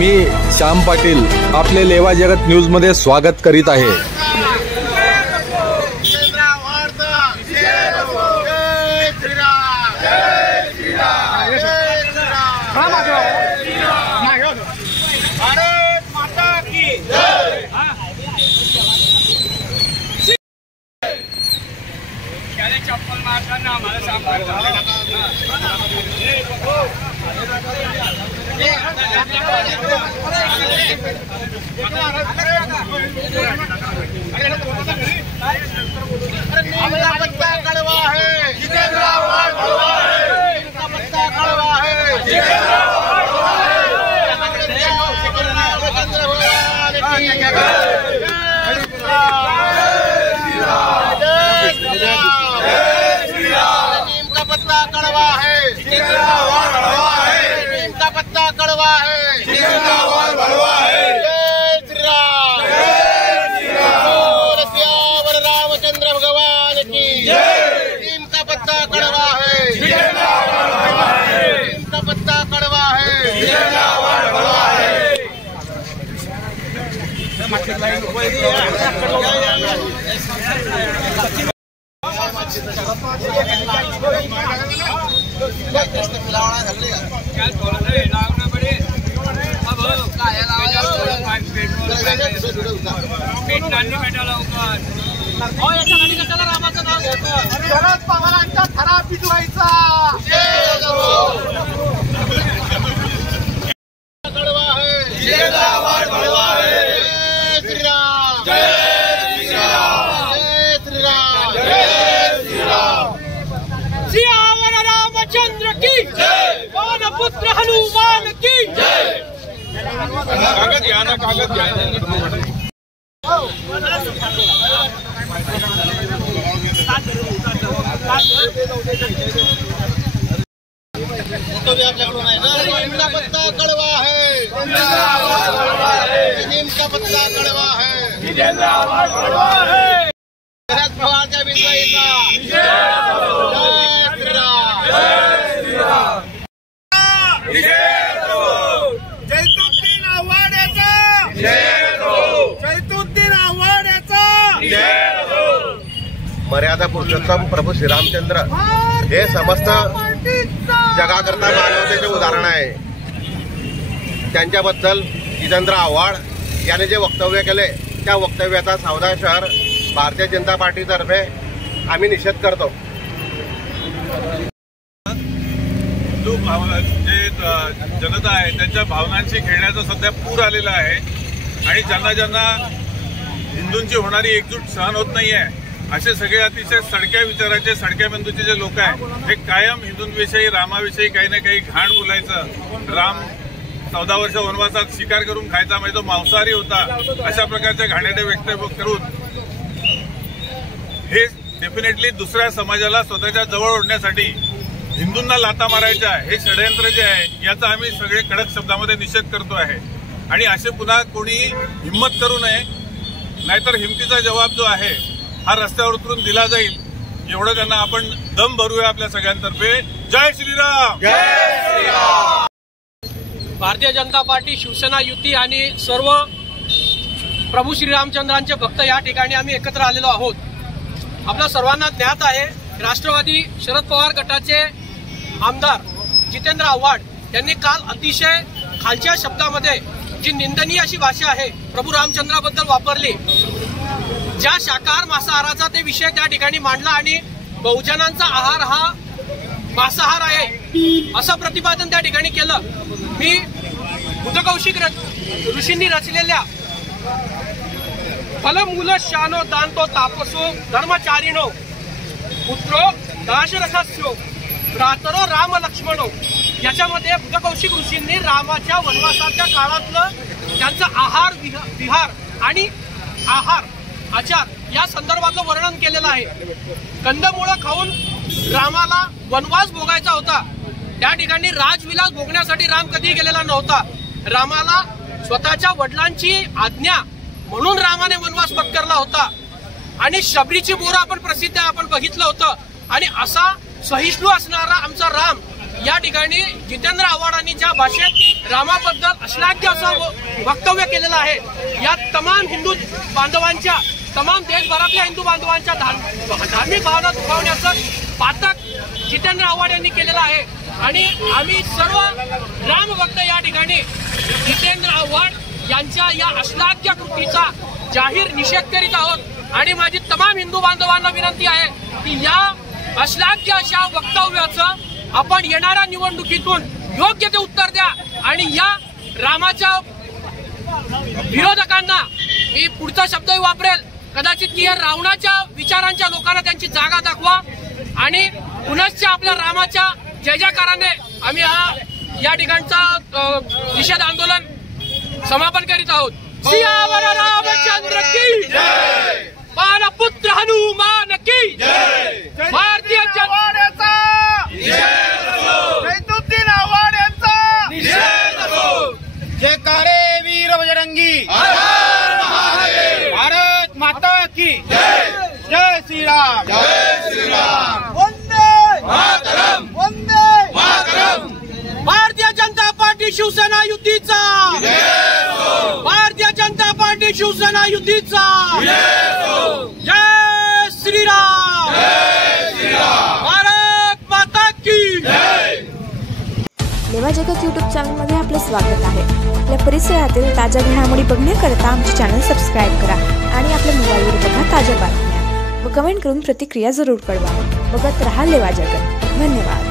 मी श्याम पाटील आपले लेवा जगत न्यूज मध्ये स्वागत करीत आहे। शरद पवारांचा थरा पिटवायचा। सियावर रामचंद्र की जय, पवन पुत्र हनुमान की जय। कागद घ्या ना, कागद घ्या। आपल्याकडून आहे ना, नीमचा पत्ता कड़वा है, नीमचा पत्ता कड़वा है, शरद पवारच्या विजयीचा जैतुद्दीन आव्हाडाचा, जैतुद्दीन आव्हाडाचा। मर्यादा पुरुषोत्तम प्रभू श्रीरामचंद्र हे समस्त जगाकरता मानवतेचे उदाहरण आहे। त्यांच्याबद्दल जितेंद्र आव्हाड याने जे वक्तव्य केले त्या वक्तव्याचा सावदा शहर भारतीय जनता पार्टीतर्फे आम्ही निषेध करतो। जो जे जनता आहे त्यांच्या भावनांशी खेळण्याचा सध्या पूर आलेला आहे आणि ज्यांना ज्यांना हिंदूंची होणारी एकजूट सहन होत नाहीये असे सगळे अतिशय सडक्या विचाराचे, सडक्या मेंदूचे जे लोक आहेत हे कायम हिंदूंविषयी, रामाविषयी काही ना काही घाण बोलायचं। राम 14 वर्ष वनवासात शिकार करून खायचा, म्हणजे तो मांसाहारी होता, अशा प्रकारच्या घाणेरडे वक्तव्य करून हे डेफिनेटली दुसऱ्या समाजाला स्वतःच्या जवळ ओढण्यासाठी हिंदूंना लाथा मारायच्या हे षडयंत्र जे आहे याचा आम्ही सगळे कडक शब्दामध्ये निषेध करतो आहे। आणि असे पुन्हा कोणी हिंमत करू नये, नाहीतर हिमतीचा जबाब जो आहे हा रस्त्यावर उतरून दिला जाईल, एवढं त्यांना आपण दम भरूया आपल्या सगळ्यांतर्फे। जय श्रीराम, जय श्रीराम। भारतीय जनता पार्टी, शिवसेना युती आणि सर्व प्रभू श्रीरामचंद्रांचे भक्त या ठिकाणी आम्ही एकत्र आलेलो आहोत। आपल्या सर्वांना ज्ञात आहे, राष्ट्रवादी शरद पवार गटाचे आमदार जितेंद्र आव्हाड यांनी काल अतिशय खालच्या शब्दामध्ये जी निंदनीय अशी भाषा आहे प्रभू रामचंद्राबद्दल वापरली। ज्या शाकाहार मांसाहाराचा ते विषय त्या ठिकाणी मांडला आणि बहुजनांचा आहार हा मांसाहार आहे असं प्रतिपादन त्या ठिकाणी केलं। मी बुद्धकौशिक ऋषींनी रचलेल्या फलमूल शानो दांतो तापसो धर्मचारिणो पुत्रो दाशरथस्यो भ्रातरो राम लक्ष्मणो, याच्यामध्ये बुद्धकौशिक ऋषींनी रामाच्या वनवासाच्या काळातलं त्यांचा आहार विहार आणि आचार या संदर्भातलं वर्णन केलेलं आहे। कंदमुळं खाऊन रामाला वनवास भोगायचा होता, त्या ठिकाणी राजविलास भोगण्यासाठी राम कधी गेलेला नव्हता। रामाला स्वतःच्या वडिलांची आज्ञा म्हणून रामाने वनवास पत्करला होता आणि शबरीची बोरं आपण प्रसिद्ध आपण बघितलं होतं। आणि असा सहिष्णू असणारा आमचा राम या ठिकाणी जितेंद्र आव्हाडांनी ज्या भाषेत रामाबद्दल अश्लाघ्य असं वक्तव्य केलेलं आहे, या तमाम हिंदू बांधवांच्या, तमाम देशभरातल्या हिंदू बांधवांच्या धार्मिक भावना दुखावण्याचं पातक जितेंद्र आव्हाड यांनी केलेलं आहे। आणि आम्ही सर्व रामभक्त या ठिकाणी जितेंद्र आव्हाड यांच्या या अश्लाघ्य कृतीचा जाहीर निषेध करीत आहोत। आणि माझी तमाम हिंदू बांधवांना विनंती आहे की या अश्लाघ्य अशा वक्तव्याचं आपण येणाऱ्या निवडणुकीतून योग्य ते उत्तर द्या। आणि या रामाच्या विरोधकांना मी पुढचा शब्दही वापरेल, कदाचित की या रावणाच्या विचारांच्या लोकांना त्यांची जागा दाखवा आणि पुनश्च आपल्या रामाच्या जय जयकाराने आम्ही या ठिकाणचा निषेध आंदोलन समापन करीत आहोत। सियावर रामचंद्र की जय, बाणपुत्र हनुमान की जय, भारतीय जनता जैनुद्दीन आव्हाड यांचा निषेध असो। जयकारे वीर बजरंगी, भारत माता की जय, जय श्री राम, जय श्री राम, वंदे मातरम, वंदे मातरम। भारतीय जनता पार्टी शिवसेना युतीचा, भारतीय जनता पार्टी शिवसेना युतीचा, जय श्री राम, जय श्री राम, भारत माता की जय। लेवा जगत यूट्यूब चॅनलमध्ये आपले स्वागत आहे। आपल्या परिसरातील ताज्या घडामोडी बघण्याकरता आमचे चॅनल सबस्क्राईब करा आणि आपल्या मोबाईलवर बघा ताज्या बातम्या व कमेंट करून प्रतिक्रिया जरूर कळवा। बघत रहा लेवा जगत। धन्यवाद।